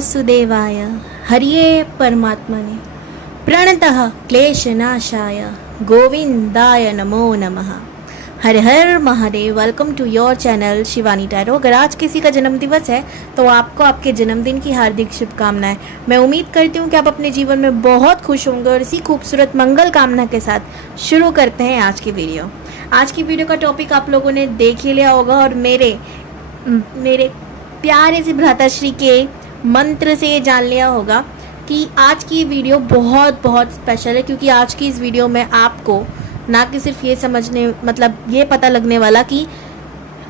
वासुदेवाय हरिये परमात्मने प्रणतः क्लेशनाशाय गोविंदाय नमो नमः। हर हर Mahadev. Welcome to your channel Shivani tarot. अगर आज किसी का जन्मदिवस है तो आपको आपके जन्मदिन की हार्दिक शुभकामनाएं। मैं उम्मीद करती हूँ कि आप अपने जीवन में बहुत खुश होंगे और इसी खूबसूरत मंगल कामना के साथ शुरू करते हैं आज की वीडियो। आज की वीडियो का टॉपिक आप लोगों ने देख ही लिया होगा और मेरे प्यारे से भ्राताश्री के मंत्र से ये जान लिया होगा कि आज की वीडियो बहुत बहुत स्पेशल है, क्योंकि आज की इस वीडियो में आपको ना कि सिर्फ ये समझने ये पता लगने वाला कि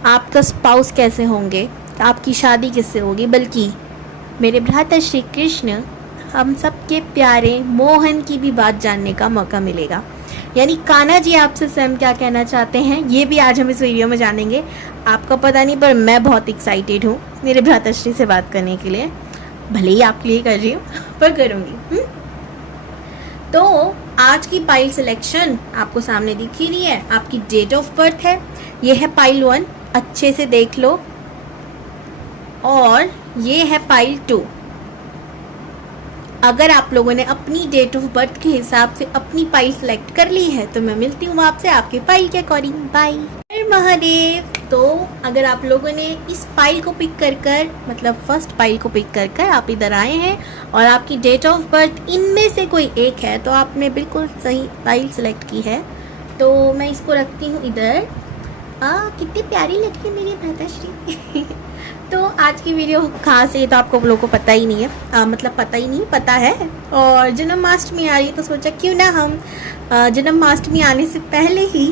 आपका स्पाउस कैसे होंगे, आपकी शादी किससे होगी, बल्कि मेरे भ्राता श्री कृष्ण हम सबके प्यारे मोहन की भी बात जानने का मौका मिलेगा। यानी कान्हा जी आपसे स्वयं क्या कहना चाहते हैं ये भी आज हम इस वीडियो में जानेंगे। आपको पता नहीं पर मैं बहुत एक्साइटेड हूँ मेरे भ्राताश्री से बात करने के लिए। भले ही आपके लिए कर रही हूँ पर करूँगी। तो आज की पाइल सिलेक्शन आपको सामने दिख ही रही है। आपकी डेट ऑफ बर्थ है, ये है पाइल 1, अच्छे से देख लो, और ये है पाइल 2। अगर आप लोगों ने अपनी डेट ऑफ बर्थ के हिसाब से अपनी पाइल सिलेक्ट कर ली है तो मैं मिलती हूँ आपसे आपके पाइल के अकॉर्डिंग। बाय महादेव। तो अगर आप लोगों ने इस पाइल को पिक कर फर्स्ट पाइल को पिक कर आप इधर आए हैं और आपकी डेट ऑफ बर्थ इनमें से कोई एक है तो आपने बिल्कुल सही पाइल सिलेक्ट की है। तो मैं इसको रखती हूँ इधर। कितनी प्यारी लग रही है मेरी भ्राताश्री। तो आज की वीडियो खास है, तो आपको लोगों को पता ही नहीं है, पता है। और जन्माष्टमी आ रही है तो सोचा क्यों ना हम जन्माष्टमी आने से पहले ही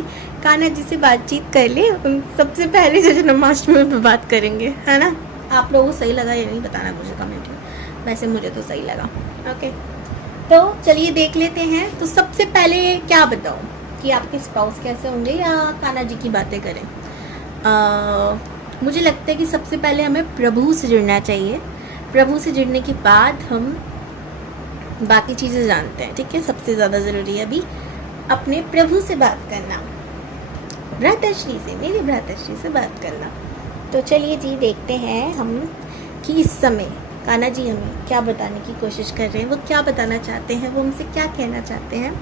कान्हा जी से बातचीत कर ले। सबसे पहले जो जन्माष्टमी पे बात करेंगे, है ना। आप लोगों को सही लगा या नहीं बताना मुझे कमेंट में। वैसे मुझे तो सही लगा। ओके, तो चलिए देख लेते हैं। तो सबसे पहले क्या बताऊँ कि आपके स्पाउस कैसे होंगे या कान्हा जी की बातें करें। मुझे लगता है कि सबसे पहले हमें प्रभु से जुड़ना चाहिए। प्रभु से जुड़ने के बाद हम बाकी चीज़ें जानते हैं, ठीक है। सबसे ज़्यादा ज़रूरी है अभी अपने प्रभु से बात करना, भ्राताश्री से, मेरी भ्राताश्री से बात करना। तो चलिए जी देखते हैं हम कि इस समय कान्हा जी हमें क्या बताने की कोशिश कर रहे हैं, वो क्या बताना चाहते हैं, वो हमसे क्या कहना चाहते हैं।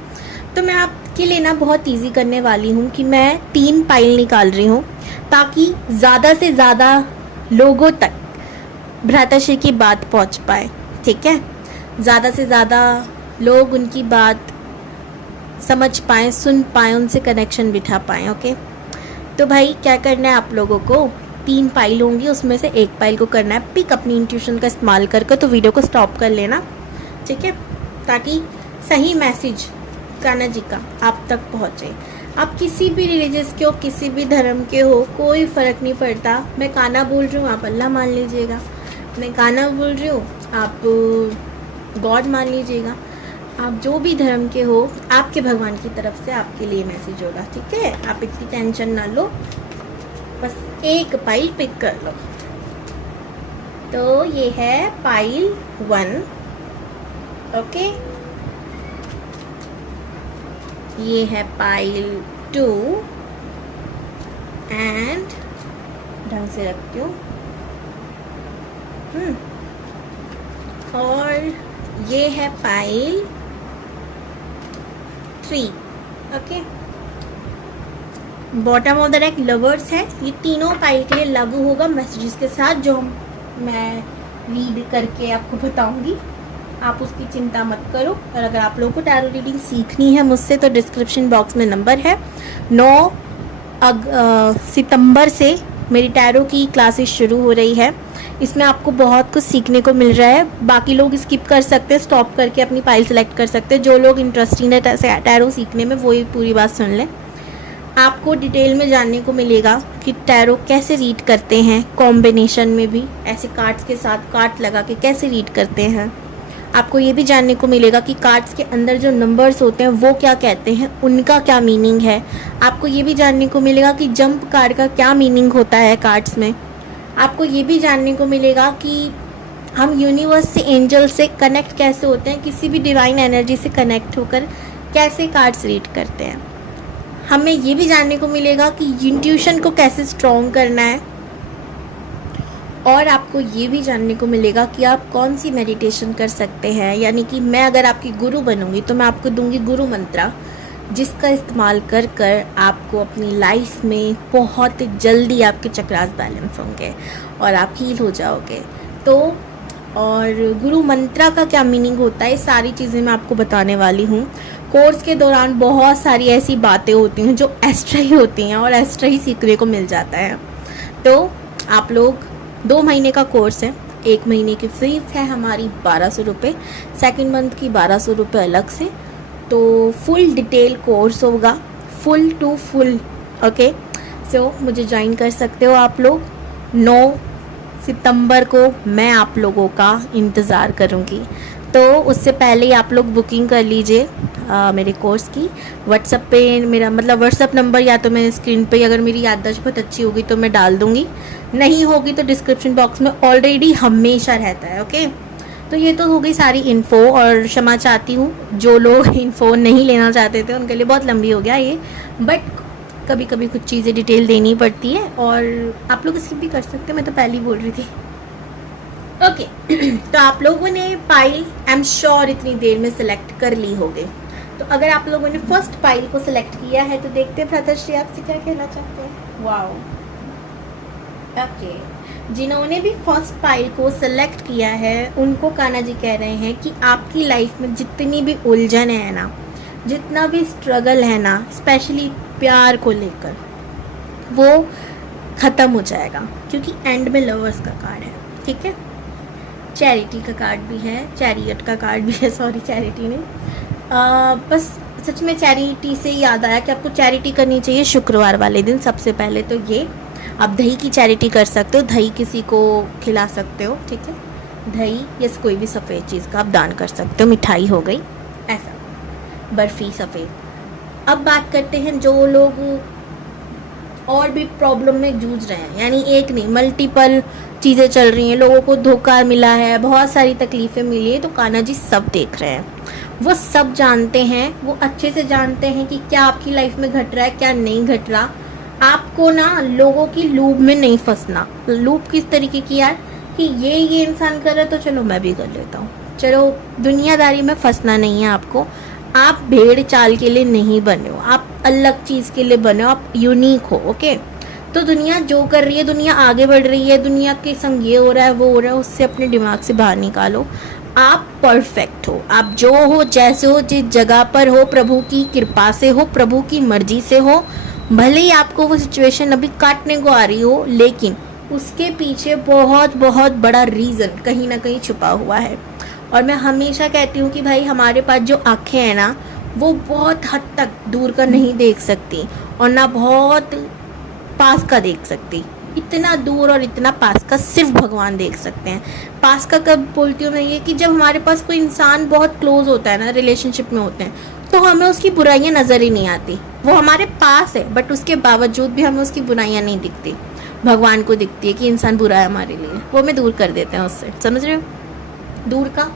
तो मैं आपके लिए ना बहुत इजी करने वाली हूँ कि मैं 3 पाइल निकाल रही हूँ ताकि ज़्यादा से ज़्यादा लोगों तक भ्राताश्री की बात पहुँच पाए, ठीक है। ज़्यादा से ज़्यादा लोग उनकी बात समझ पाएँ, सुन पाएँ, उनसे कनेक्शन बिठा पाएँ। ओके, तो भाई क्या करना है आप लोगों को, 3 पाइल होंगी, उसमें से एक पाइल को करना है पिक अपनी इंट्यूशन का इस्तेमाल करके। तो वीडियो को स्टॉप कर लेना, ठीक है, ताकि सही मैसेज कान्हा जी का आप तक पहुँचे। आप किसी भी रिलीजियस के हो, किसी भी धर्म के हो, कोई फ़र्क नहीं पड़ता। मैं कान्हा बोल रही हूँ, आप अल्लाह मान लीजिएगा। मैं कान्हा बोल रही हूँ, आप गॉड मान लीजिएगा। आप जो भी धर्म के हो, आपके भगवान की तरफ से आपके लिए मैसेज होगा, ठीक है। आप इतनी टेंशन ना लो, बस एक पाइल पिक कर लो। तो ये है पाइल 1, ओके। ये है पाइल 2 एंड ढंग से रखती हूँ। और ये है pile 3, okay. Bottom of the deck lovers है। ये तीनों पाइल के लिए लागू होगा मैसेजेस के साथ जो मैं रीड करके आपको बताऊंगी। आप उसकी चिंता मत करो। और अगर आप लोगों को टैरो रीडिंग सीखनी है मुझसे तो डिस्क्रिप्शन बॉक्स में नंबर है। 9 सितंबर से मेरी टैरो की क्लासेस शुरू हो रही है। इसमें आपको बहुत कुछ सीखने को मिल रहा है। बाकी लोग स्किप कर सकते हैं, स्टॉप करके अपनी फाइल सेलेक्ट कर सकते हैं। जो लोग इंटरेस्टेड है टैरो सीखने में वो ही पूरी बात सुन लें। आपको डिटेल में जानने को मिलेगा कि टैरो कैसे रीड करते हैं, कॉम्बिनेशन में भी ऐसे कार्ड्स के साथ कार्ड लगा के कैसे रीड करते हैं। आपको ये भी जानने को मिलेगा कि कार्ड्स के अंदर जो नंबर्स होते हैं वो क्या कहते हैं, उनका क्या मीनिंग है। आपको ये भी जानने को मिलेगा कि जंप कार्ड का क्या मीनिंग होता है कार्ड्स में। आपको ये भी जानने को मिलेगा कि हम यूनिवर्स से, एंजल से कनेक्ट कैसे होते हैं, किसी भी डिवाइन एनर्जी से कनेक्ट होकर कैसे कार्ड्स रीड करते हैं। हमें ये भी जानने को मिलेगा कि इंट्यूशन को कैसे स्ट्रॉन्ग करना है। और आपको ये भी जानने को मिलेगा कि आप कौन सी मेडिटेशन कर सकते हैं। यानी कि मैं अगर आपकी गुरु बनूंगी तो मैं आपको दूंगी गुरु मंत्रा, जिसका इस्तेमाल कर कर आपको अपनी लाइफ में बहुत जल्दी आपके चक्रास बैलेंस होंगे और आप हील हो जाओगे। तो और गुरु मंत्रा का क्या मीनिंग होता है, सारी चीज़ें मैं आपको बताने वाली हूँ। कोर्स के दौरान बहुत सारी ऐसी बातें होती हैं जो एक्स्ट्रा ही होती हैं और एक्स्ट्रा ही सीखने को मिल जाता है। तो आप लोग 2 महीने का कोर्स है, 1 महीने की फीस है हमारी 1200 रुपये, सेकेंड मंथ की 1200 रुपये अलग से। तो फुल डिटेल कोर्स होगा, फुल टू फुल। ओके, सो मुझे ज्वाइन कर सकते हो आप लोग। 9 सितंबर को मैं आप लोगों का इंतज़ार करूँगी। तो उससे पहले ही आप लोग बुकिंग कर लीजिए मेरे कोर्स की। व्हाट्सएप पे मेरा मतलब व्हाट्सएप नंबर या तो मैं स्क्रीन पे, अगर मेरी याददाश्त बहुत अच्छी होगी तो मैं डाल दूँगी, नहीं होगी तो डिस्क्रिप्शन बॉक्स में ऑलरेडी हमेशा रहता है। ओके, तो ये तो हो गई सारी इन्फो। और क्षमा चाहती हूँ जो लोग इन्फो नहीं लेना चाहते थे, उनके लिए बहुत लंबी हो गया ये, बट कभी कभी कुछ चीज़ें डिटेल देनी पड़ती है और आप लोग स्किप भी कर सकते हैं, मैं तो पहले ही बोल रही थी। ओके तो आप लोगों ने पाइल आई एम श्योर इतनी देर में सिलेक्ट कर ली होगी। तो अगर आप लोगों ने फर्स्ट पाइल को सिलेक्ट किया है तो देखते हैं भ्राताश्री आपसे क्या कहना चाहते हैं। वाओ, ओके, जिन्होंने भी फर्स्ट पाइल को सिलेक्ट किया है उनको कान्हा जी कह रहे हैं कि आपकी लाइफ में जितनी भी उलझन है ना, जितना भी स्ट्रगल है ना, स्पेशली प्यार को लेकर, वो ख़त्म हो जाएगा, क्योंकि एंड में लवर्स का कार्ड है। ठीक है, चैरिटी का कार्ड भी है, चैरियट का कार्ड भी है, सॉरी चैरिटी नहीं, बस सच में चैरिटी से याद आया कि आपको चैरिटी करनी चाहिए शुक्रवार वाले दिन। सबसे पहले तो ये आप दही की चैरिटी कर सकते हो, दही किसी को खिला सकते हो। ठीक है, दही या कोई भी सफ़ेद चीज़ का आप दान कर सकते हो, मिठाई हो गई, ऐसा बर्फ़ी सफ़ेद। अब बात करते हैं जो लोग और भी प्रॉब्लम में जूझ रहे हैं, यानी एक नहीं मल्टीपल चीज़ें चल रही हैं, लोगों को धोखा मिला है, बहुत सारी तकलीफ़ें मिली है, तो कान्हा जी सब देख रहे हैं, वो सब जानते हैं, वो अच्छे से जानते हैं कि क्या आपकी लाइफ में घट रहा है, क्या नहीं घट रहा। आपको ना लोगों की लूप में नहीं फंसना। लूप किस तरीके की यार, कि ये इंसान कर रहा है तो चलो मैं भी कर लेता हूँ, चलो दुनियादारी में फंसना नहीं है आपको। आप भेड़ चाल के लिए नहीं बने हो, आप अलग चीज़ के लिए बने हो, आप यूनिक हो। ओके, तो दुनिया जो कर रही है, दुनिया आगे बढ़ रही है, दुनिया के संग ये हो रहा है वो हो रहा है, उससे अपने दिमाग से बाहर निकालो। आप परफेक्ट हो, आप जो हो जैसे हो, जिस जगह पर हो, प्रभु की कृपा से हो, प्रभु की मर्जी से हो। भले ही आपको वो सिचुएशन अभी काटने को आ रही हो, लेकिन उसके पीछे बहुत बहुत बड़ा रीज़न कहीं ना कहीं छुपा हुआ है। और मैं हमेशा कहती हूँ कि भाई हमारे पास जो आँखें हैं ना, वो बहुत हद तक दूर का नहीं देख सकती और ना बहुत पास का देख सकती। इतना दूर और इतना पास का सिर्फ भगवान देख सकते हैं। पास का कब बोलती हूँ मैं, ये कि जब हमारे पास कोई इंसान बहुत क्लोज होता है ना, रिलेशनशिप में होते हैं, तो हमें उसकी बुराइयां नज़र ही नहीं आती। वो हमारे पास है बट उसके बावजूद भी हमें उसकी बुराइयां नहीं दिखती। भगवान को दिखती है कि इंसान बुरा है हमारे लिए, वो हमें दूर कर देते हैं उससे। समझ रहे हो, दूर का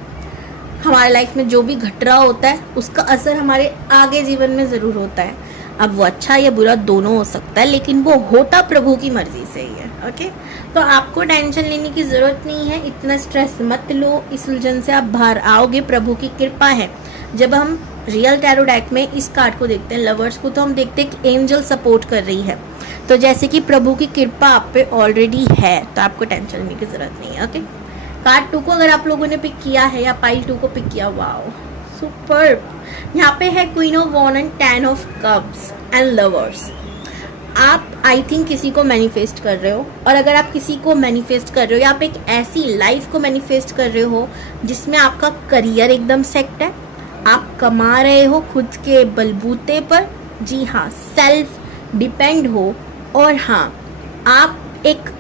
हमारे लाइफ में जो भी घट रहा होता है उसका असर हमारे आगे जीवन में ज़रूर होता है। अब वो अच्छा या बुरा दोनों हो सकता है, लेकिन वो होता प्रभु की मर्जी से ही है। ओके, तो आपको टेंशन लेने की ज़रूरत नहीं है, इतना स्ट्रेस मत लो, इस उलझन से आप बाहर आओगे, प्रभु की कृपा है। जब हम रियल टैरो डेक में इस कार्ड को देखते हैं, लवर्स को, तो हम देखते हैं कि एंजल सपोर्ट कर रही है। तो जैसे कि प्रभु की कृपा आप पे ऑलरेडी है, तो आपको टेंशन लेने की ज़रूरत नहीं है। ओके, कार्ड 2 को अगर आप लोगों ने पिक किया है या पाइल 2 को पिक किया, वाओ सुपर्ब। यहाँ पे है क्वीन ऑफ वॉन and 10 of cups and lovers. आप आई थिंक किसी को मैनिफेस्ट कर रहे हो, और अगर आप किसी को मैनिफेस्ट कर रहे हो या आप एक ऐसी लाइफ को मैनिफेस्ट कर रहे हो जिसमें आपका करियर एकदम सेट है, आप कमा रहे हो खुद के बलबूते पर, जी हाँ, सेल्फ डिपेंड हो, और हाँ आप एक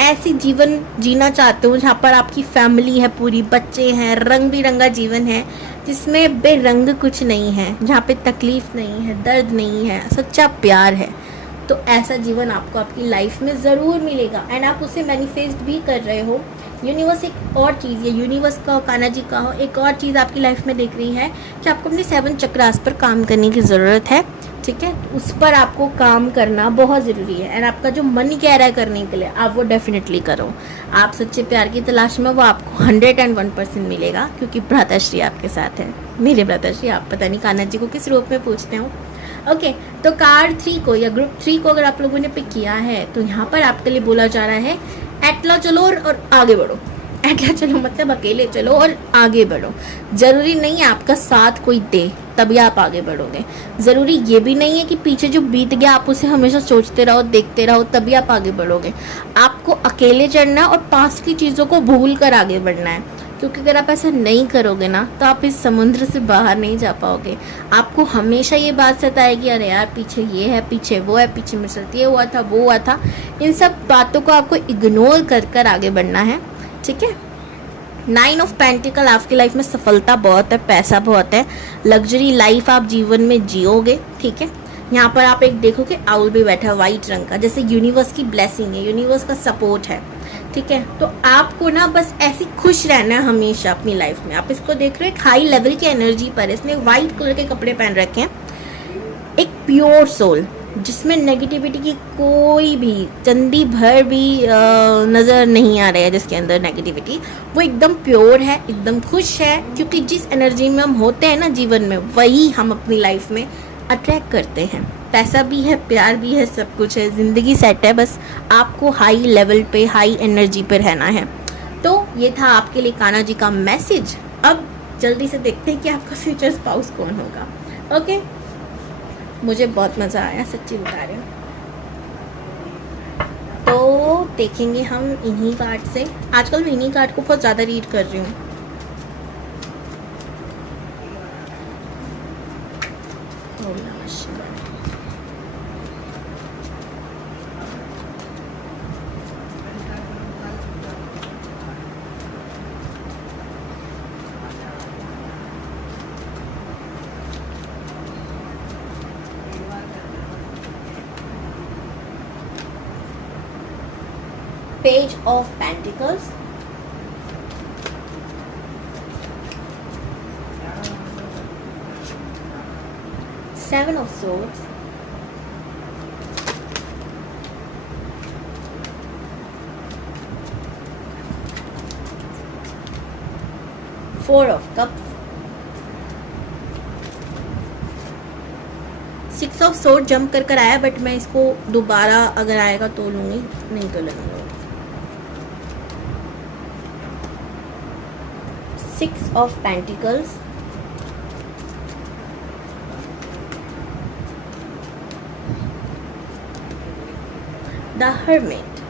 ऐसी जीवन जीना चाहते हो जहाँ पर आपकी फैमिली है, पूरी बच्चे हैं, रंग बिरंगा जीवन है जिसमें बेरंग कुछ नहीं है, जहाँ पे तकलीफ नहीं है, दर्द नहीं है, सच्चा प्यार है, तो ऐसा जीवन आपको आपकी लाइफ में ज़रूर मिलेगा। एंड आप उसे मैनिफेस्ट भी कर रहे हो। यूनिवर्स एक और चीज़ है, यूनिवर्स का हो, कान्हा जी का हो, एक और चीज़ आपकी लाइफ में देख रही है कि आपको अपने 7 चक्रास पर काम करने की ज़रूरत है। ठीक है, उस पर आपको काम करना बहुत ज़रूरी है। एंड आपका जो मन कह रहा है करने के लिए, आप वो डेफिनेटली करो। आप सच्चे प्यार की तलाश में, वो आपको 101% मिलेगा, क्योंकि भ्राताश्री आपके साथ है। मेरे भ्राताश्री, आप पता नहीं कान्हा जी को किस रूप में पूछते हो। ओके, तो कार्ड 3 को या ग्रुप 3 को अगर आप लोगों ने पिक किया है, तो यहाँ पर आपके लिए बोला जा रहा है एटला चलो और आगे बढ़ो। एटला चलो मतलब अकेले चलो और आगे बढ़ो। ज़रूरी नहीं है आपका साथ कोई दे तभी आप आगे बढ़ोगे। ज़रूरी ये भी नहीं है कि पीछे जो बीत गया आप उसे हमेशा सोचते रहो, देखते रहो, तभी आप आगे बढ़ोगे। आपको अकेले चढ़ना और पास की चीज़ों को भूल कर आगे बढ़ना है, क्योंकि अगर आप ऐसा नहीं करोगे ना, तो आप इस समुद्र से बाहर नहीं जा पाओगे। आपको हमेशा ये बात सताएगी, अरे यार पीछे ये है, पीछे वो है, पीछे मेरे साथ ये हुआ था, वो हुआ था। इन सब बातों को आपको इग्नोर कर कर आगे बढ़ना है, ठीक है। 9 ऑफ पेंटिकल, आपकी लाइफ में सफलता बहुत है, पैसा बहुत है, लग्जरी लाइफ आप जीवन में जियोगे, ठीक है। यहाँ पर आप एक देखो कि आउल भी बैठा है वाइट रंग का, जैसे यूनिवर्स की ब्लेसिंग है, यूनिवर्स का सपोर्ट है, ठीक है। तो आपको ना बस ऐसी खुश रहना है हमेशा अपनी लाइफ में। आप इसको देख रहे हो एक हाई लेवल की एनर्जी पर है, इसने वाइट कलर के कपड़े पहन रखे हैं, एक प्योर सोल जिसमें नेगेटिविटी की कोई भी चंदी भर भी नज़र नहीं आ रहा है, जिसके अंदर नेगेटिविटी, वो एकदम प्योर है, एकदम खुश है, क्योंकि जिस एनर्जी में हम होते हैं ना जीवन में, वही हम अपनी लाइफ में अट्रैक्ट करते हैं। पैसा भी है, प्यार भी है, सब कुछ है, ज़िंदगी सेट है, बस आपको हाई लेवल पे, हाई एनर्जी पे रहना है। तो ये था आपके लिए कान्हा जी का मैसेज। अब जल्दी से देखते हैं कि आपका फ्यूचर स्पाउस कौन होगा। ओके, मुझे बहुत मज़ा आया, सच्ची बता रही हूँ। तो देखेंगे हम इन्हीं कार्ड से। आजकल मैं इन्हीं कार्ड को बहुत ज़्यादा रीड कर रही हूँ। ओम नमः शिवाय। Page of Pentacles, Seven of Swords, Four of Cups, Six of Swords jump कर आया, बट मैं इसको दोबारा अगर आएगा तो लूंगी, नहीं तो लूंगी। Six of Pentacles, the Hermit,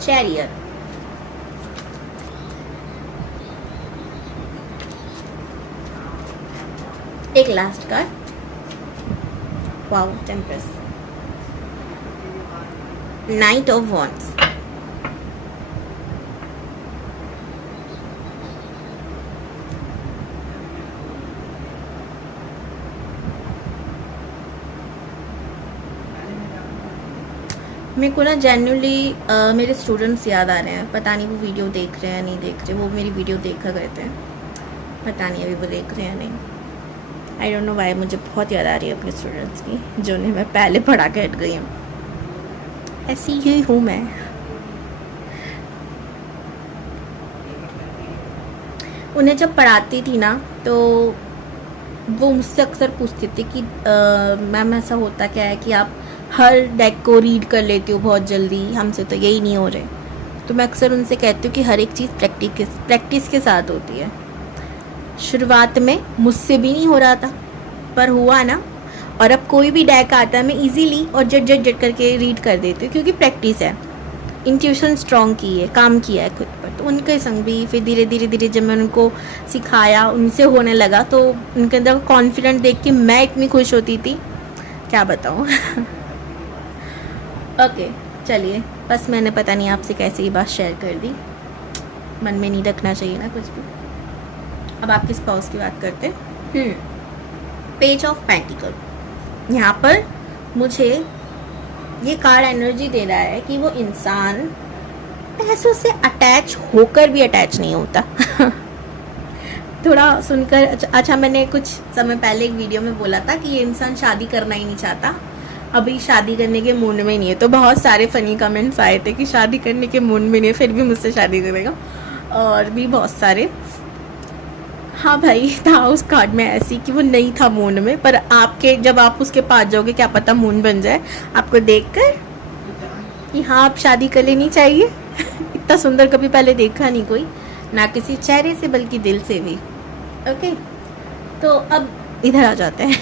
Chariot, एक last card, wow, temperance, knight of wands. मेरे को ना जेन्युइनली मेरे स्टूडेंट्स याद आ रहे हैं, पता नहीं वो वीडियो देख रहे हैं नहीं देख रहे। वो मेरी वीडियो देखा करते हैं, पता नहीं अभी वो देख रहे हैं नहीं। आई डोंट नो वाई, मुझे बहुत याद आ रही है अपने स्टूडेंट्स की, जो ने मैं पहले पढ़ा के हट गई हूँ। ऐसी ही हूँ मैं। उन्हें जब पढ़ाती थी ना, तो वो मुझसे अक्सर पूछती थी कि मैम ऐसा होता क्या है कि आप हर डेक को रीड कर लेती हो बहुत जल्दी, हमसे तो यही नहीं हो रहे। तो मैं अक्सर उनसे कहती हूँ कि हर एक चीज़ प्रैक्टिस के साथ होती है। शुरुआत में मुझसे भी नहीं हो रहा था, पर हुआ ना, और अब कोई भी डेक आता है मैं इजीली और जट करके रीड कर देती हूँ, क्योंकि प्रैक्टिस है, इंट्यूशन स्ट्रॉन्ग की है, काम किया है खुद पर। तो उनके संग भी फिर धीरे धीरे जब मैंने उनको सिखाया, उनसे होने लगा, तो उनके अंदर कॉन्फिडेंट देख के मैं इतनी खुश होती थी, क्या बताऊँ। ओके, चलिए, बस मैंने पता नहीं आपसे कैसे ये बात शेयर कर दी, मन में नहीं रखना चाहिए ना कुछ भी। अब आपके स्पाउस की बात करते हैं। पेज ऑफ पेंटिकल, यहाँ पर मुझे ये कार्ड एनर्जी दे रहा है कि वो इंसान पैसों से अटैच होकर भी अटैच नहीं होता। थोड़ा सुनकर अच्छा मैंने कुछ समय पहले एक वीडियो में बोला था कि ये इंसान शादी करना ही नहीं चाहता, अभी शादी करने के मूड में नहीं है। तो बहुत सारे फ़नी कमेंट्स आए थे कि शादी करने के मूड में नहीं है फिर भी मुझसे शादी करेगा, और भी बहुत सारे। हाँ भाई, था उस कार्ड में ऐसी कि वो नहीं था मूड में, पर आपके जब आप उसके पास जाओगे क्या पता मूड बन जाए आपको देखकर कि हाँ आप शादी कर लेनी चाहिए। इतना सुंदर कभी पहले देखा नहीं कोई, ना किसी चेहरे से बल्कि दिल से भी। ओके, तो अब इधर आ जाते हैं।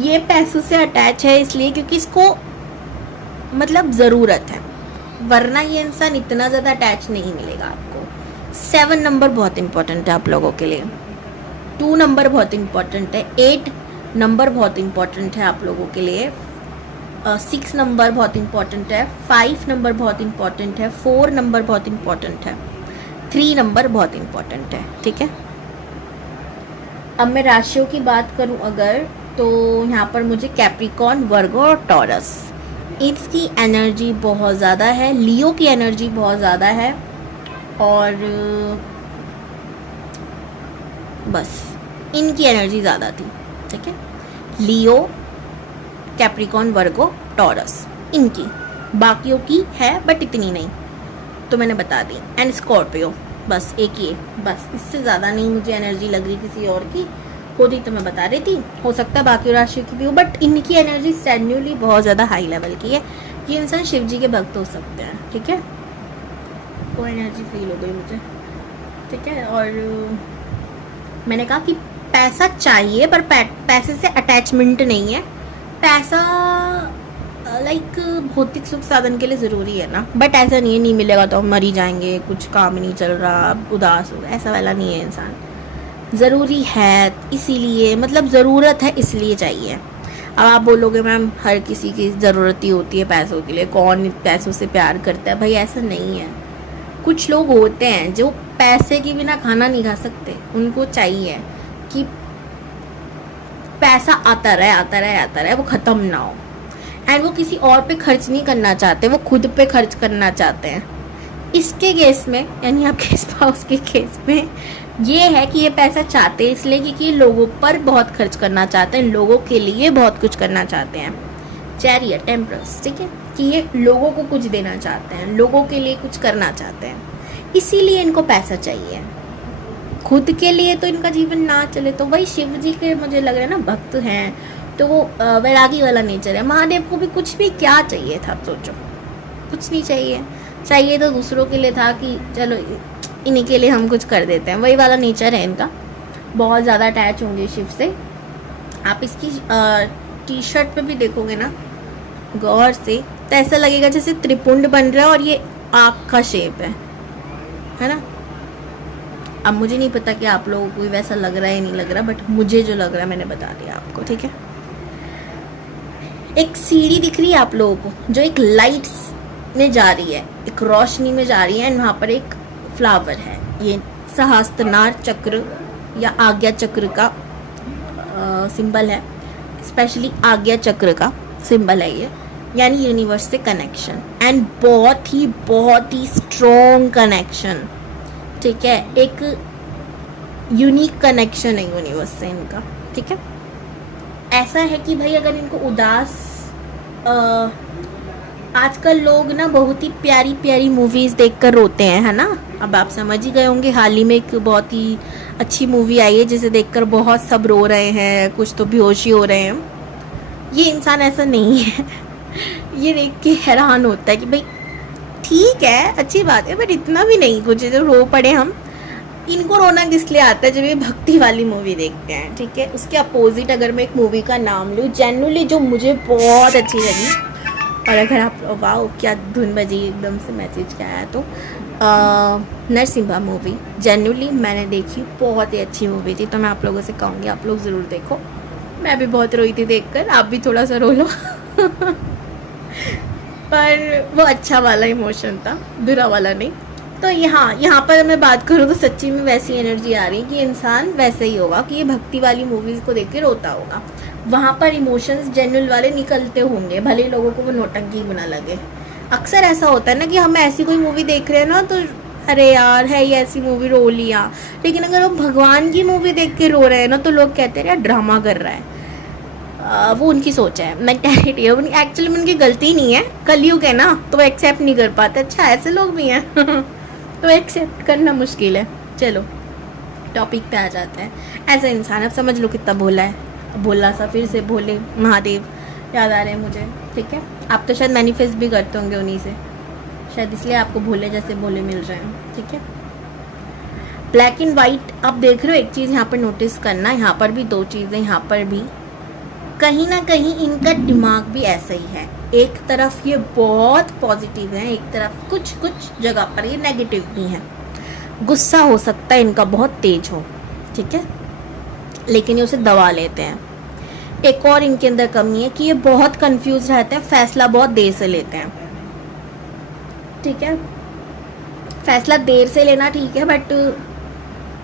ये पैसों से अटैच है इसलिए क्योंकि इसको मतलब ज़रूरत है, वरना ये इंसान इतना ज़्यादा अटैच नहीं मिलेगा आपको। 7 नंबर बहुत इंपॉर्टेंट है आप लोगों के लिए, 2 नंबर बहुत इंपॉर्टेंट है, 8 नंबर बहुत इंपॉर्टेंट है आप लोगों के लिए, 6 नंबर बहुत इंपॉर्टेंट है, 5 नंबर बहुत इंपॉर्टेंट है, 4 नंबर बहुत इंपॉर्टेंट है, 3 नंबर बहुत इंपॉर्टेंट है। ठीक है, अब मैं राशियों की बात करूं अगर, तो यहाँ पर मुझे कैप्रिकॉर्न, वर्गो और टॉरस, इसकी एनर्जी बहुत ज़्यादा है, लियो की एनर्जी बहुत ज़्यादा है, और बस इनकी एनर्जी ज़्यादा थी। ठीक है, लियो, कैप्रिकॉर्न, वर्गो, टॉरस, इनकी, बाकियों की है बट इतनी नहीं, तो मैंने बता दी। एंड स्कॉर्पियो, बस एक ही है, बस इससे ज़्यादा नहीं मुझे एनर्जी लग रही किसी और की, होती तो मैं बता रही थी, हो सकता है बाकी राशि की भी हो, बट इनकी एनर्जी जेन्युइनली बहुत ज़्यादा हाई लेवल की है। ये इंसान शिव जी के भक्त हो सकते हैं। ठीक है, वो एनर्जी फील हो गई मुझे। ठीक है, और मैंने कहा कि पैसा चाहिए पर पैसे से अटैचमेंट नहीं है। पैसा लाइक भौतिक सुख साधन के लिए ज़रूरी है ना, बट ऐसा नहीं है नहीं मिलेगा तो हम मर ही जाएंगे, कुछ काम नहीं चल रहा, उदास हो, ऐसा वाला नहीं है इंसान। ज़रूरी है इसीलिए, मतलब ज़रूरत है इसलिए चाहिए। अब आप बोलोगे मैम हर किसी की ज़रूरत ही होती है पैसों के लिए, कौन पैसों से प्यार करता है? भाई ऐसा नहीं है, कुछ लोग होते हैं जो पैसे के बिना खाना नहीं खा सकते, उनको चाहिए कि पैसा आता रहे आता रहे आता रहे, वो ख़त्म ना हो। एंड वो किसी और पे खर्च नहीं करना चाहते, वो खुद पे खर्च करना चाहते हैं। इसके केस में, यानी आपके स्पाउस के केस में ये है कि ये पैसा चाहते हैं इसलिए क्योंकि ये लोगों पर बहुत खर्च करना चाहते हैं, लोगों के लिए बहुत कुछ करना चाहते हैं। चैरियट, टेम्परस, ठीक है, कि ये लोगों को कुछ देना चाहते हैं, लोगों के लिए कुछ करना चाहते हैं, इसीलिए इनको पैसा चाहिए। खुद के लिए तो इनका जीवन ना चले, तो वही शिव जी के मुझे लग रहा है ना भक्त हैं, तो वो वैरागी वाला नेचर है। महादेव को भी कुछ भी क्या चाहिए था, सोचो, कुछ नहीं चाहिए, चाहिए तो दूसरों के लिए था कि चलो इन्हीं के लिए हम कुछ कर देते हैं, वही वाला नेचर है इनका। बहुत ज़्यादा अटैच होंगे शिव से। आप इसकी टी शर्ट पे भी देखोगे ना गौर से, तो ऐसा लगेगा जैसे त्रिपुंड बन रहा है और ये आँख का शेप है ना। अब मुझे नहीं पता कि आप लोगों को वैसा लग रहा है या नहीं लग रहा, बट मुझे जो लग रहा है मैंने बता दिया आपको। ठीक है, एक सीढ़ी दिख रही है आप लोगों को जो एक लाइट में जा रही है, एक रोशनी में जा रही है, एंड वहाँ पर एक फ्लावर है। ये सहस्त्रनार चक्र या आज्ञा चक्र का सिंबल है, स्पेशली आज्ञा चक्र का सिंबल है ये, यानी यूनिवर्स से कनेक्शन, एंड बहुत ही स्ट्रॉन्ग कनेक्शन। ठीक है, एक यूनिक कनेक्शन है यूनिवर्स से इनका। ठीक है, ऐसा है कि भाई अगर इनको उदास, आजकल लोग ना बहुत ही प्यारी प्यारी मूवीज़ देखकर रोते हैं, है ना। अब आप समझ ही गए होंगे, हाल ही में एक बहुत ही अच्छी मूवी आई है जिसे देखकर बहुत सब रो रहे हैं, कुछ तो बेहोशी हो रहे हैं। ये इंसान ऐसा नहीं है। ये देख के हैरान होता है कि भाई ठीक है, अच्छी बात है, बट इतना भी नहीं कुछ जो रो पड़े हम। इनको रोना किस लिए आता है? जब ये भक्ति वाली मूवी देखते हैं। ठीक है, उसके अपोजिट अगर मैं एक मूवी का नाम लूँ जेन्युइनली जो मुझे बहुत अच्छी लगी, और अगर आप, वाओ क्या धुन बजी, एकदम से मैसेज क्या आया, तो नरसिम्हा मूवी जेन्युइनली मैंने देखी, बहुत ही अच्छी मूवी थी। तो मैं आप लोगों से कहूँगी आप लोग ज़रूर देखो। मैं भी बहुत रोई थी देखकर, आप भी थोड़ा सा रो लो। पर वो अच्छा वाला इमोशन था, बुरा वाला नहीं। तो यहाँ पर मैं बात करूँ तो सच्ची में वैसी एनर्जी आ रही है कि इंसान वैसे ही होगा कि ये भक्ति वाली मूवीज़ को देख के रोता होगा। वहाँ पर इमोशंस जेन्युइन वाले निकलते होंगे, भले ही लोगों को वो नौटंकी बना लगे। अक्सर ऐसा होता है ना कि हम ऐसी कोई मूवी देख रहे हैं ना, तो अरे यार है ही ऐसी मूवी, रो लिया। लेकिन अगर वो भगवान की मूवी देख के रो रहे हैं ना तो लोग कहते हैं यार ड्रामा कर रहा है। वो उनकी सोच है, मेंटालिटी है, एक्चुअली में उनकी गलती नहीं है, कलयुग है ना तो एक्सेप्ट नहीं कर पाते। अच्छा ऐसे लोग भी हैं तो एक्सेप्ट करना मुश्किल है। चलो टॉपिक पे आ जाते हैं। ऐसा इंसान अब समझ लो कितना भोला है, भोला सा, फिर से भोले महादेव याद आ रहे हैं मुझे। ठीक है, आप तो शायद मैनिफेस्ट भी करते होंगे उन्हीं से, शायद इसलिए आपको भोले जैसे भोले मिल रहे हैं। ठीक है, ब्लैक एंड वाइट आप देख रहे हो। एक चीज़ यहाँ पर नोटिस करना, यहाँ पर भी दो चीज़ें, यहाँ पर भी कहीं ना कहीं इनका दिमाग भी ऐसा ही है। एक तरफ ये बहुत पॉजिटिव है, एक तरफ कुछ कुछ जगह पर ये नेगेटिव भी है। गुस्सा हो सकता है इनका बहुत तेज हो, ठीक है, लेकिन ये उसे दबा लेते हैं। एक और इनके अंदर कमी है कि ये बहुत कंफ्यूज रहते हैं, फैसला बहुत देर से लेते हैं। ठीक है, फैसला देर से लेना ठीक है, बट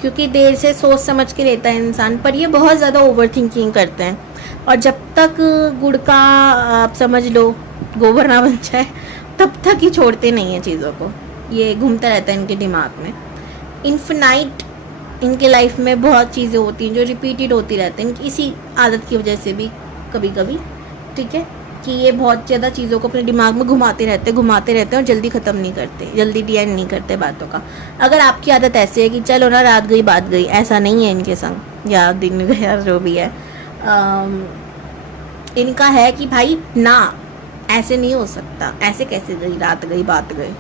क्योंकि देर से सोच समझ के लेता है इंसान, पर ये बहुत ज़्यादा ओवर थिंकिंग करते हैं। और जब तक गुड़ का आप समझ लो गोबर ना बन जाए तब तक ही छोड़ते नहीं हैं चीज़ों को। ये घूमता रहता है इनके दिमाग में। इन्फिनाइट इनके लाइफ में बहुत चीज़ें होती हैं जो रिपीटेड होती रहती हैं, इसी आदत की वजह से भी कभी कभी। ठीक है, कि ये बहुत ज़्यादा चीज़ों को अपने दिमाग में घुमाते रहते हैं और जल्दी ख़त्म नहीं करते, जल्दी डी एंड नहीं करते बातों का। अगर आपकी आदत ऐसी है कि चलो ना रात गई बात गई, ऐसा नहीं है इनके संग, या दिन गया जो भी है, इनका है कि भाई ना ऐसे नहीं हो सकता, ऐसे कैसे गई रात गई बात गई,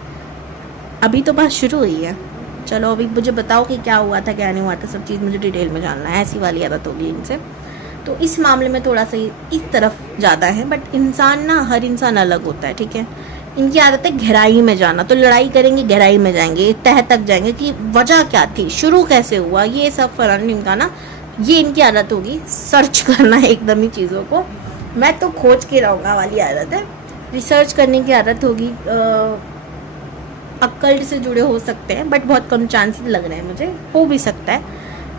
अभी तो बात शुरू हुई है, चलो अभी मुझे बताओ कि क्या हुआ था क्या नहीं हुआ था, सब चीज़ मुझे डिटेल में जानना है। ऐसी वाली आदत होगी इनसे। तो इस मामले में थोड़ा सा इस तरफ ज़्यादा है, बट इंसान ना, हर इंसान अलग होता है। ठीक है, इनकी आदत है गहराई में जाना, तो लड़ाई करेंगे गहराई में जाएंगे, तह तक जाएंगे कि वजह क्या थी, शुरू कैसे हुआ, ये सब फलाना इनका ना, ये इनकी आदत होगी सर्च करना एकदम ही चीज़ों को, मैं तो खोज के रहूँगा वाली आदत है। रिसर्च करने की आदत होगी। अक्कल से जुड़े हो सकते हैं, बट बहुत कम चांसेस लग रहे हैं मुझे, हो भी सकता है,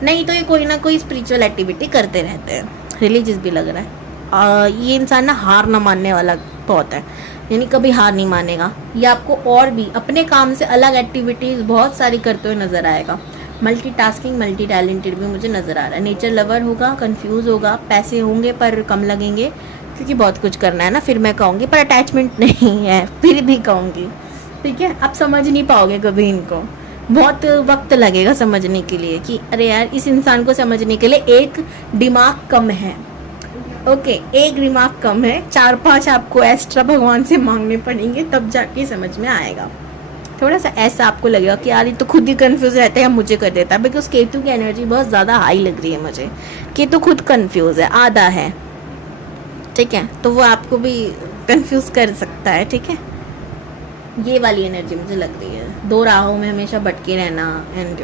नहीं तो ये कोई ना कोई स्पिरिचुअल एक्टिविटी करते रहते हैं, रिलीजियस भी लग रहा है। ये इंसान ना हार ना मानने वाला बहुत है, यानी कभी हार नहीं मानेगा। ये आपको और भी अपने काम से अलग एक्टिविटीज़ बहुत सारी करते हुए नज़र आएगा। मल्टीटास्किंग, मल्टी टैलेंटेड भी मुझे नज़र आ रहा है। नेचर लवर होगा, कंफ्यूज होगा, पैसे होंगे पर कम लगेंगे क्योंकि बहुत कुछ करना है ना, फिर मैं कहूँगी, पर अटैचमेंट नहीं है, फिर भी कहूँगी। ठीक है, आप समझ नहीं पाओगे कभी इनको, बहुत वक्त लगेगा समझने के लिए कि अरे यार इस इंसान को समझने के लिए एक दिमाग कम है। ओके, एक दिमाग कम है, 4-5 आपको एक्स्ट्रा भगवान से मांगने पड़ेंगे तब जाके समझ में आएगा। थोड़ा सा ऐसा आपको लगेगा कि यार ये तो खुद ही कंफ्यूज रहता है, मुझे कर देता है, बिकॉज केतु की एनर्जी बहुत ज़्यादा हाई लग रही है मुझे। केतु खुद कंफ्यूज है, आधा है, ठीक है, तो वो आपको भी कंफ्यूज कर सकता है। ठीक है, ये वाली एनर्जी मुझे लग रही है, दो राहों में हमेशा भटके रहना। एंड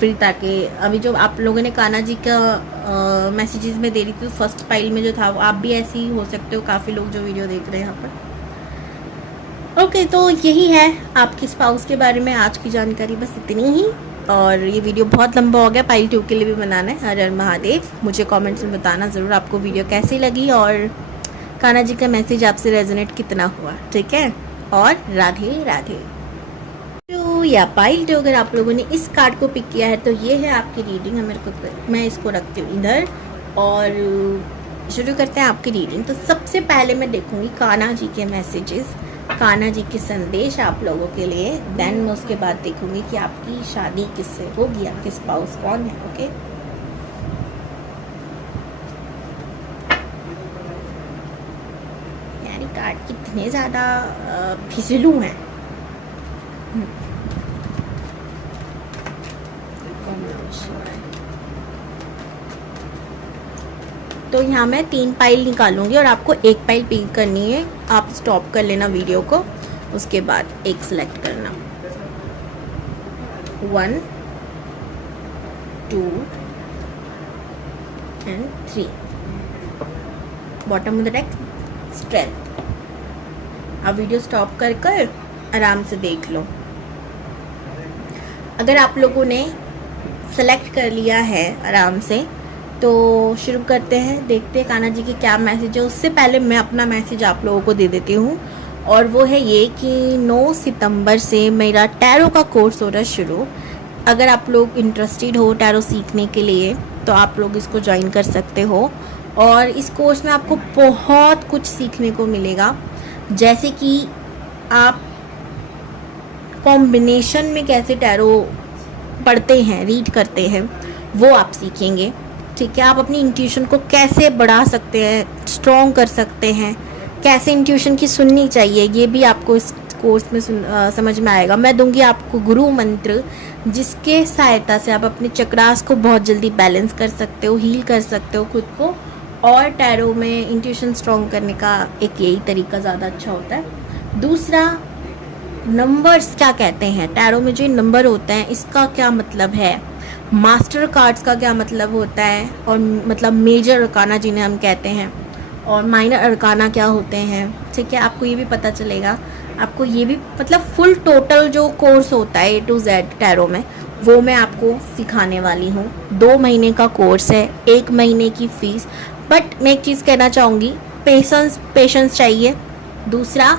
फिर ताकि अभी जो आप लोगों ने कान्हा जी का मैसेजेस में दे रही थी, फर्स्ट फाइल में जो था, वो आप भी ऐसे ही हो सकते हो, काफ़ी लोग जो वीडियो देख रहे हैं यहाँ पर। ओके, तो यही है आपके स्पाउस के बारे में आज की जानकारी, बस इतनी ही। और ये वीडियो बहुत लंबा हो गया, पाइल 2 के लिए भी बनाना है। हर हर महादेव। मुझे कमेंट्स में बताना ज़रूर आपको वीडियो कैसी लगी और कान्हा जी का मैसेज आपसे रेजोनेट कितना हुआ। ठीक है, और राधे राधे। तो या पाइल 2, अगर आप लोगों ने इस कार्ड को पिक किया है तो ये है आपकी रीडिंग। मेरे को, मैं इसको रखती हूँ इधर और शुरू करते हैं आपकी रीडिंग। तो सबसे पहले मैं देखूंगी कान्हा जी के मैसेजेस, कान्हा जी के संदेश आप लोगों के लिए। देन मैं उसके बाद देखूंगी कि आपकी शादी किससे होगी, आपके स्पाउस कौन है। ओके, यानी कार्ड कितने ज़्यादा फिसलू हैं। तो यहाँ मैं 3 पाइल निकालूंगी और आपको एक पाइल पिक करनी है। आप स्टॉप कर लेना वीडियो को, उसके बाद एक सिलेक्ट करना। 1, 2 and 3। Bottom of the deck strength. आप वीडियो स्टॉप कर आराम से देख लो। अगर आप लोगों ने सेलेक्ट कर लिया है आराम से, तो शुरू करते हैं, देखते हैं कान्हा जी के क्या मैसेज है। उससे पहले मैं अपना मैसेज आप लोगों को दे देती हूँ और वो है ये कि 9 सितंबर से मेरा टैरो का कोर्स हो रहा है शुरू। अगर आप लोग इंटरेस्टेड हो टैरो सीखने के लिए तो आप लोग इसको ज्वाइन कर सकते हो। और इस कोर्स में आपको बहुत कुछ सीखने को मिलेगा, जैसे कि आप कॉम्बिनेशन में कैसे टैरो पढ़ते हैं, रीड करते हैं, वो आप सीखेंगे। ठीक है, आप अपनी इंट्यूशन को कैसे बढ़ा सकते हैं, स्ट्रॉन्ग कर सकते हैं, कैसे इंट्यूशन की सुननी चाहिए, ये भी आपको इस कोर्स में समझ में आएगा। मैं दूंगी आपको गुरु मंत्र, जिसके सहायता से आप अपने चक्रास को बहुत जल्दी बैलेंस कर सकते हो, हील कर सकते हो खुद को। और टैरो में इंट्यूशन स्ट्रॉन्ग करने का एक यही तरीका ज़्यादा अच्छा होता है। दूसरा, नंबर्स क्या कहते हैं, टैरो में जो नंबर होते हैं इसका क्या मतलब है, मास्टर कार्ड्स का क्या मतलब होता है, और मतलब मेजर अरकाना जिन्हें हम कहते हैं, और माइनर अरकाना क्या होते हैं। ठीक है, आपको ये भी पता चलेगा। आपको ये भी मतलब फुल टोटल जो कोर्स होता है A to Z टैरो में, वो मैं आपको सिखाने वाली हूँ। 2 महीने का कोर्स है, 1 महीने की फ़ीस। बट मैं एक चीज़ कहना चाहूँगी, पेशेंस चाहिए। दूसरा,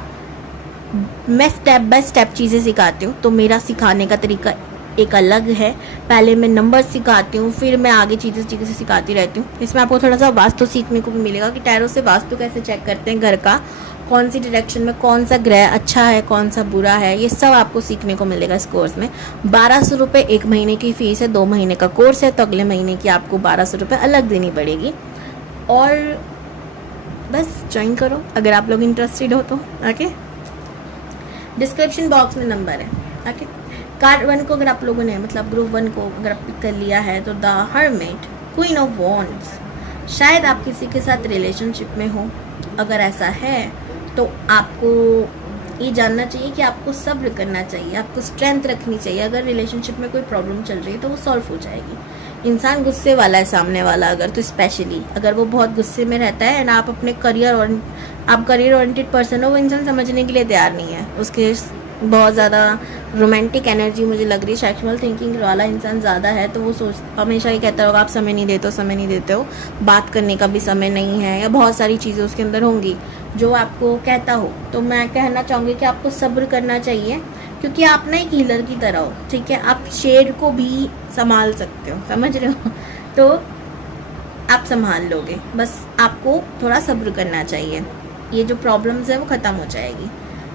मैं स्टेप बाय स्टेप चीज़ें सिखाती हूँ, तो मेरा सिखाने का तरीका एक अलग है। पहले मैं नंबर सिखाती हूँ, फिर मैं आगे चीज़ें सिखाती रहती हूँ। इसमें आपको थोड़ा सा वास्तु सीखने को भी मिलेगा कि टैरो से वास्तु कैसे चेक करते हैं घर का, कौन सी डायरेक्शन में कौन सा ग्रह अच्छा है, कौन सा बुरा है, ये सब आपको सीखने को मिलेगा इस कोर्स में। 1200 रुपये 1 महीने की फ़ीस है, 2 महीने का कोर्स है, तो अगले महीने की आपको 1200 रुपये अलग देनी पड़ेगी। और बस ज्वाइन करो अगर आप लोग इंटरेस्टेड हो तो। ओके, डिस्क्रिप्शन बॉक्स में नंबर है। ओके, कार्ड 1 को अगर आप लोगों ने मतलब ग्रुप 1 को अगर आप पिक कर लिया है तो the hermit, queen of wands, शायद आप किसी के साथ रिलेशनशिप में हो। अगर ऐसा है तो आपको ये जानना चाहिए कि आपको सब्र करना चाहिए, आपको स्ट्रेंथ रखनी चाहिए। अगर रिलेशनशिप में कोई प्रॉब्लम चल रही है तो वो सॉल्व हो जाएगी। इंसान गुस्से वाला है सामने वाला, अगर तो स्पेशली अगर वो बहुत गुस्से में रहता है एंड आप अपने करियर ओरिएंटेड पर्सन हो, वो इंसान समझने के लिए तैयार नहीं है। उसके बहुत ज़्यादा रोमांटिक एनर्जी मुझे लग रही है, सेक्सुअल थिंकिंग वाला इंसान ज़्यादा है, तो वो हमेशा ये कहता होगा आप समय नहीं देते हो, बात करने का भी समय नहीं है, या बहुत सारी चीज़ें उसके अंदर होंगी जो आपको कहता हो। तो मैं कहना चाहूँगी कि आपको सब्र करना चाहिए, क्योंकि आप ना एक हीलर की तरह हो। ठीक है, आप शेर को भी संभाल सकते हो, समझ रहे हो, तो आप संभाल लोगे। बस आपको थोड़ा सब्र करना चाहिए, ये जो प्रॉब्लम्स है वो ख़त्म हो जाएगी।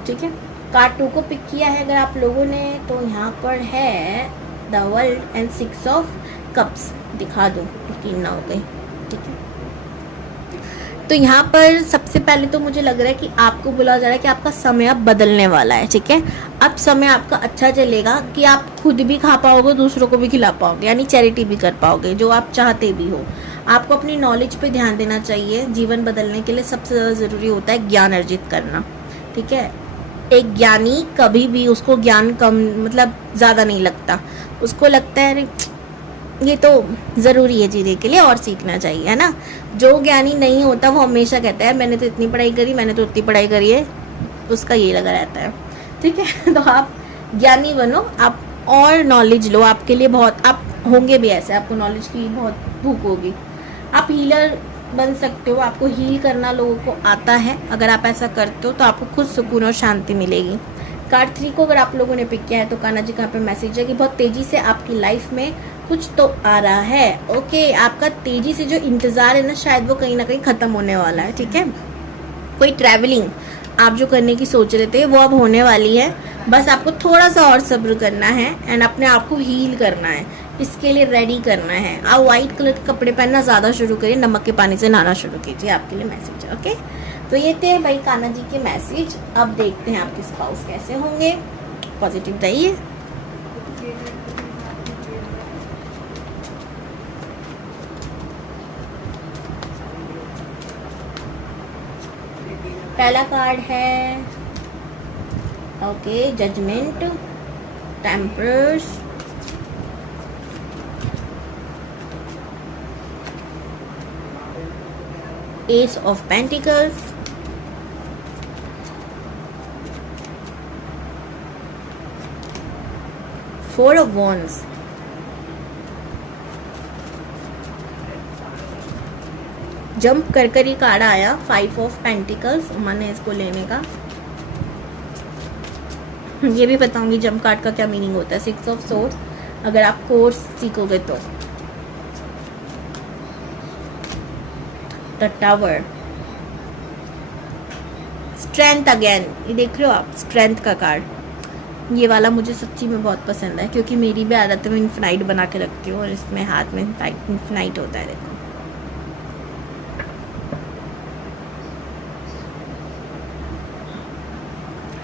ठीक है, कार्ड 2 को पिक किया है अगर आप लोगों ने, तो यहाँ पर है the world and 6 of cups. दिखा दूँ, यकीन ना हो गई। ठीक है, तो यहाँ पर सबसे पहले तो मुझे लग रहा है कि आपको बोला जा रहा है कि आपका समय अब बदलने वाला है। ठीक है, अब समय आपका अच्छा चलेगा कि आप खुद भी खा पाओगे, दूसरों को भी खिला पाओगे, यानी चैरिटी भी कर पाओगे, जो आप चाहते भी हो। आपको अपनी नॉलेज पे ध्यान देना चाहिए। जीवन बदलने के लिए सबसे ज़्यादा ज़रूरी होता है ज्ञान अर्जित करना। ठीक है, एक ज्ञानी कभी भी उसको ज्ञान कम मतलब ज़्यादा नहीं लगता, उसको लगता है अरे ये तो ज़रूरी है जीने के लिए और सीखना चाहिए, है ना। जो ज्ञानी नहीं होता वो हमेशा कहता है मैंने तो इतनी पढ़ाई करी, मैंने तो इतनी पढ़ाई करी है, उसका ये लगा रहता है। ठीक है, तो आप ज्ञानी बनो, आप और नॉलेज लो, आपके लिए बहुत, आप होंगे भी ऐसे, आपको नॉलेज की बहुत भूख होगी। आप हीलर बन सकते हो, आपको हील करना लोगों को आता है। अगर आप ऐसा करते हो तो आपको खुद सुकून और शांति मिलेगी। कार्ड 3 को अगर आप लोगों ने पिक किया है तो कान्हा जी का यहाँ पे मैसेज है कि बहुत तेज़ी से आपकी लाइफ में कुछ तो आ रहा है। ओके, आपका तेज़ी से जो इंतज़ार है ना, शायद वो कहीं ना कहीं ख़त्म होने वाला है। ठीक है, कोई ट्रैवलिंग आप जो करने की सोच रहे थे वो अब होने वाली है। बस आपको थोड़ा सा और सब्र करना है एंड अपने आप को हील करना है, इसके लिए रेडी करना है। आप वाइट कलर के कपड़े पहनना ज़्यादा शुरू करिए, नमक के पानी से नहाना शुरू कीजिए, आपके लिए मैसेज है। ओके, तो ये थे भाई कान्हा जी के मैसेज। अब देखते हैं आपके स्पाउस कैसे होंगे। पॉजिटिव रहिए। पहला कार्ड है okay judgement, temperance, ace of pentacles, four of wands, jump कर कर ये कार्ड आया 5 ऑफ पेंटिकल्स, मैंने इसको लेने का ये भी बताऊंगी जंप कार्ड का क्या मीनिंग होता है। 6 ऑफ सोर्ड्स अगर आप कोर्स सीखोगे तो। द टावर, स्ट्रेंथ अगेन, ये देख रहे हो आप, स्ट्रेंथ का कार्ड। ये वाला मुझे सच्ची में बहुत पसंद है, क्योंकि मेरी भी आदत है, मैं इन्फिनाइट बना के रखती हूँ और इसमें हाथ में इन्फिनाइट होता है। देखो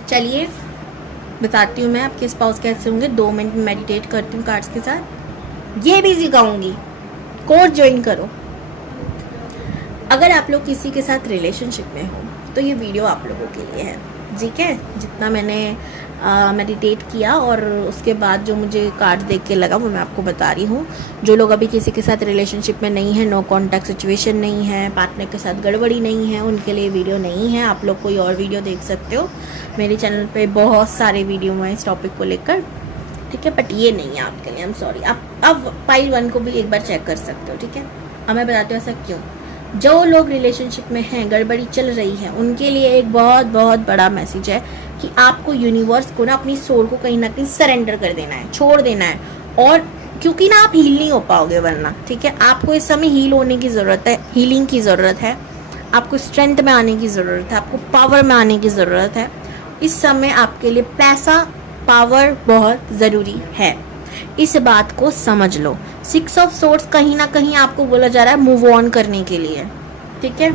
चलिए बताती हूँ मैं आपके स्पाउस कैसे होंगे। 2 मिनट में मेडिटेट करती हूँ कार्ड्स के साथ, ये भी सिखाऊंगी। कोर्स ज्वाइन करो। अगर आप लोग किसी के साथ रिलेशनशिप में हो तो ये वीडियो आप लोगों के लिए है, ठीक है। जितना मैंने मेडिटेट किया और उसके बाद जो मुझे कार्ड देख के लगा वो मैं आपको बता रही हूँ। जो लोग अभी किसी के साथ रिलेशनशिप में नहीं है, नो कॉन्टैक्ट सिचुएशन नहीं है, पार्टनर के साथ गड़बड़ी नहीं है, उनके लिए वीडियो नहीं है। आप लोग कोई और वीडियो देख सकते हो, मेरे चैनल पे बहुत सारे वीडियो हैं इस टॉपिक को लेकर, ठीक है। बट ये नहीं है आपके लिए, आई एम सॉरी। आप पाइल 1 को भी एक बार चेक कर सकते हो, ठीक है। अब मैं बताती हूँ ऐसा क्यों। जो लोग रिलेशनशिप में हैं, गड़बड़ी चल रही है, उनके लिए एक बहुत बहुत बड़ा मैसेज है कि आपको यूनिवर्स को ना अपनी सोल को कहीं ना कहीं सरेंडर कर देना है, छोड़ देना है। और क्योंकि ना आप हील नहीं हो पाओगे वरना, ठीक है। आपको इस समय हील होने की ज़रूरत है, हीलिंग की ज़रूरत है, आपको स्ट्रेंथ में आने की ज़रूरत है, आपको पावर में आने की ज़रूरत है। इस समय आपके लिए पैसा, पावर बहुत ज़रूरी है, इस बात को समझ लो। 6 ऑफ सोर्ड्स कहीं ना कहीं आपको बोला जा रहा है मूव ऑन करने के लिए, ठीक है।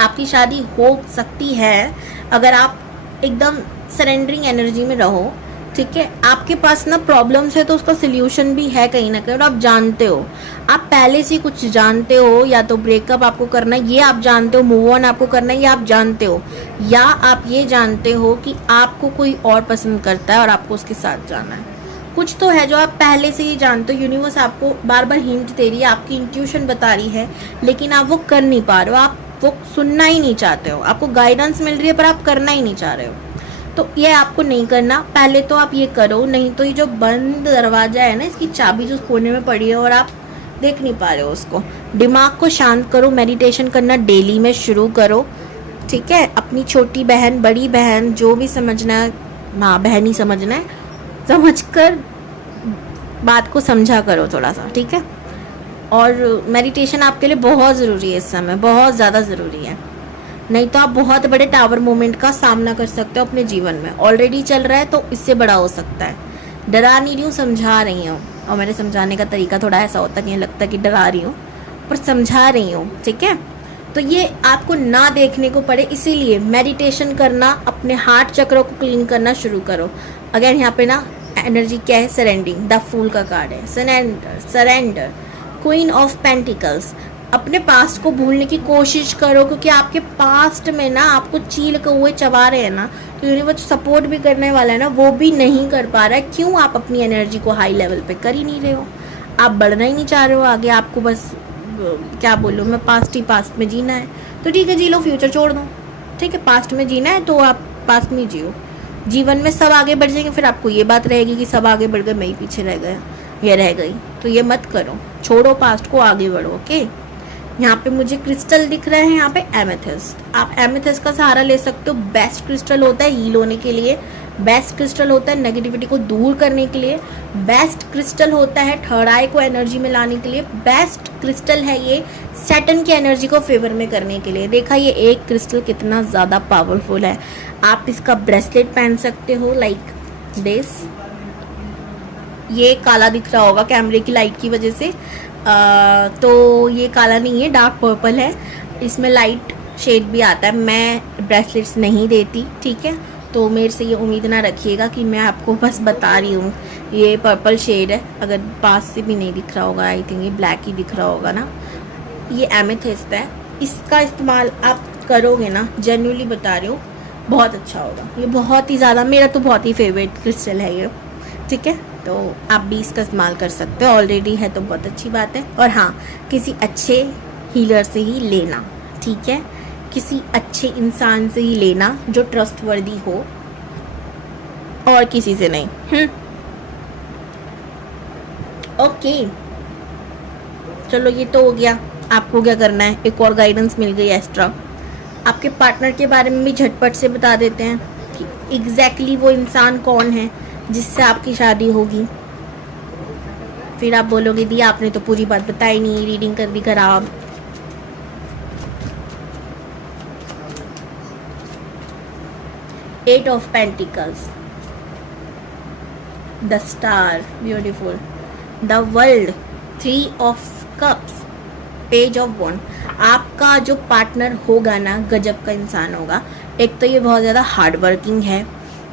आपकी शादी हो सकती है अगर आप एकदम सरेंडरिंग एनर्जी में रहो, ठीक है। आपके पास ना प्रॉब्लम्स है तो उसका सोल्यूशन भी है कहीं ना कहीं, और आप जानते हो, आप पहले से कुछ जानते हो। या तो ब्रेकअप आपको करना है, ये आप जानते हो, मूव ऑन आपको करना है, ये आप जानते हो। या आप ये जानते हो कि आपको कोई और पसंद करता है और आपको उसके साथ जाना है। कुछ तो है जो आप पहले से ही जानते हो। यूनिवर्स आपको बार बार हिंट दे रही है, आपकी इंट्यूशन बता रही है, लेकिन आप वो कर नहीं पा रहे हो, आप वो सुनना ही नहीं चाहते हो। आपको गाइडेंस मिल रही है पर आप करना ही नहीं चाह रहे हो। तो ये आपको नहीं करना। पहले तो आप ये करो, नहीं तो ये जो बंद दरवाजा है ना, इसकी चाबी जो कोने में पड़ी है और आप देख नहीं पा रहे हो उसको। दिमाग को शांत करो, मेडिटेशन करना डेली में शुरू करो, ठीक है। अपनी छोटी बहन, बड़ी बहन, जो भी समझना है, माँ बहन ही समझना है, समझकर बात को समझा करो थोड़ा सा, ठीक है। और मेडिटेशन आपके लिए बहुत ज़रूरी है इस समय, बहुत ज़्यादा ज़रूरी है। नहीं तो आप बहुत बड़े टावर मोमेंट का सामना कर सकते हो अपने जीवन में। ऑलरेडी चल रहा है तो इससे बड़ा हो सकता है। डरा नहीं रही हूँ, समझा रही हूँ। और मेरे समझाने का तरीका थोड़ा ऐसा होता है कि लगता कि डरा रही हूँ, पर समझा रही हूँ, ठीक है। तो ये आपको ना देखने को पड़े, इसीलिए मेडिटेशन करना, अपने हार्ट चक्रों को क्लीन करना शुरू करो। अगेन यहाँ पे ना एनर्जी क्या है, सरेंडिंग, द फूल का कार्ड है, सरेंडर, क्वीन ऑफ पेंटिकल्स। अपने पास्ट को भूलने की कोशिश करो, क्योंकि आपके पास्ट में ना आपको चील कौए चबा रहे हैं ना, तो यूनिवर्स सपोर्ट भी करने वाला है ना, वो भी नहीं कर पा रहा है। क्यों? आप अपनी एनर्जी को हाई लेवल पे कर ही नहीं रहे हो, आप बढ़ना ही नहीं चाह रहे हो आगे। आपको बस क्या बोलूँ मैं, पास्ट में जीना है तो ठीक है, जी लो, फ्यूचर छोड़ दो, ठीक है। पास्ट में जीना है तो आप पास्ट में जियो। जीवन में सब आगे बढ़ जाएंगे, फिर आपको ये बात रहेगी कि सब आगे बढ़ गए, मैं ही पीछे रह गया, ये रह गई। तो ये मत करो, छोड़ो पास्ट को, आगे बढ़ो, ओके। यहाँ पे मुझे क्रिस्टल दिख रहे हैं, यहाँ पे एमेथिस्ट। आप एमेथिस्ट का सहारा ले सकते हो। बेस्ट क्रिस्टल होता है हील होने के लिए, बेस्ट क्रिस्टल होता है नेगेटिविटी को दूर करने के लिए, बेस्ट क्रिस्टल होता है थर्ड आई को एनर्जी में लाने के लिए, बेस्ट क्रिस्टल है ये सैटर्न की एनर्जी को फेवर में करने के लिए। देखा ये एक क्रिस्टल कितना ज़्यादा पावरफुल है। आप इसका ब्रेसलेट पहन सकते हो लाइक दिस। ये काला दिख रहा होगा कैमरे की लाइट की वजह से, तो ये काला नहीं है, डार्क पर्पल है, इसमें लाइट शेड भी आता है। मैं ब्रेसलेट्स नहीं देती, ठीक है, तो मेरे से ये उम्मीद ना रखिएगा कि मैं आपको बस बता रही हूँ। ये पर्पल शेड है, अगर पास से भी नहीं दिख रहा होगा, आई थिंक ये ब्लैक ही दिख रहा होगा ना। ये एमेथिस्ट है, इसका इस्तेमाल आप करोगे ना, जेन्युइनली बता रही हूँ, बहुत अच्छा होगा। ये बहुत ही ज़्यादा, मेरा तो बहुत ही फेवरेट क्रिस्टल है ये, ठीक है। तो आप भी इसका इस्तेमाल कर सकते हो, ऑलरेडी है तो बहुत अच्छी बात है। और हाँ, किसी अच्छे हीलर से ही लेना, ठीक है, किसी अच्छे इंसान से ही लेना जो ट्रस्टवर्दी हो, और किसी से नहीं। ओके, चलो ये तो हो गया। आपको क्या करना है, एक और गाइडेंस मिल गई एक्स्ट्रा। आपके पार्टनर के बारे में भी झटपट से बता देते हैं कि एग्जैक्टली वो इंसान कौन है जिससे आपकी शादी होगी। फिर आप बोलोगे दी आपने तो पूरी बात बताई नहीं, रीडिंग कर दी खराब। Eight of pentacles, the star, beautiful, the world, three of cups, page of wand. आपका जो पार्टनर होगा ना गजब का इंसान होगा। एक तो ये बहुत ज़्यादा हार्ड वर्किंग है,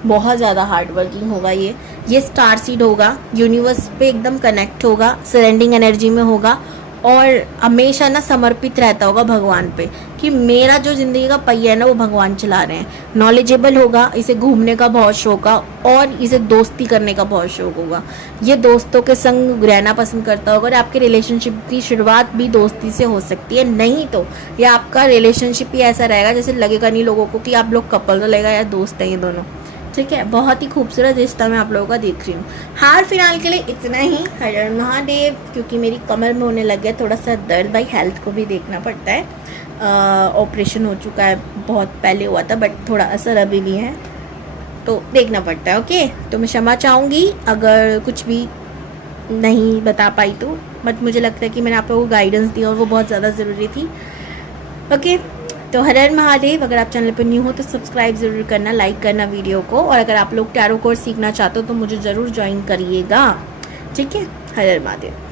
बहुत ज़्यादा हार्ड वर्किंग होगा ये स्टार सीड होगा, यूनिवर्स पे एकदम कनेक्ट होगा, सरेंडिंग एनर्जी में होगा और हमेशा ना समर्पित रहता होगा भगवान पे कि मेरा जो ज़िंदगी का पहिया है ना वो भगवान चला रहे हैं। नॉलेजेबल होगा, इसे घूमने का बहुत शौक है और इसे दोस्ती करने का बहुत शौक होगा। ये दोस्तों के संग रहना पसंद करता होगा और आपके रिलेशनशिप की शुरुआत भी दोस्ती से हो सकती है, नहीं तो ये आपका रिलेशनशिप ही ऐसा रहेगा जैसे लगेगा नहीं लोगों को कि आप लोग कपल, तो लगेगा यार दोस्त है ये दोनों। ठीक है, बहुत ही खूबसूरत रिश्ता मैं आप लोगों का देख रही हूँ। हाल फिलहाल के लिए इतना ही। हर हर महादेव। क्योंकि मेरी कमर में होने लग गया थोड़ा सा दर्द, भाई हेल्थ को भी देखना पड़ता है। ऑपरेशन हो चुका है, बहुत पहले हुआ था बट थोड़ा असर अभी भी है तो देखना पड़ता है। ओके, तो मैं क्षमा चाहूँगी अगर कुछ भी नहीं बता पाई तो, बट मुझे लगता है कि मैंने आप लोगों को गाइडेंस दी और वो बहुत ज़्यादा ज़रूरी थी। ओके, तो हर हर महादेव। अगर आप चैनल पर न्यू हो तो सब्सक्राइब ज़रूर करना, लाइक करना वीडियो को, और अगर आप लोग टैरो कोर्स सीखना चाहते हो तो मुझे ज़रूर ज्वाइन करिएगा। ठीक है, हर हर महादेव।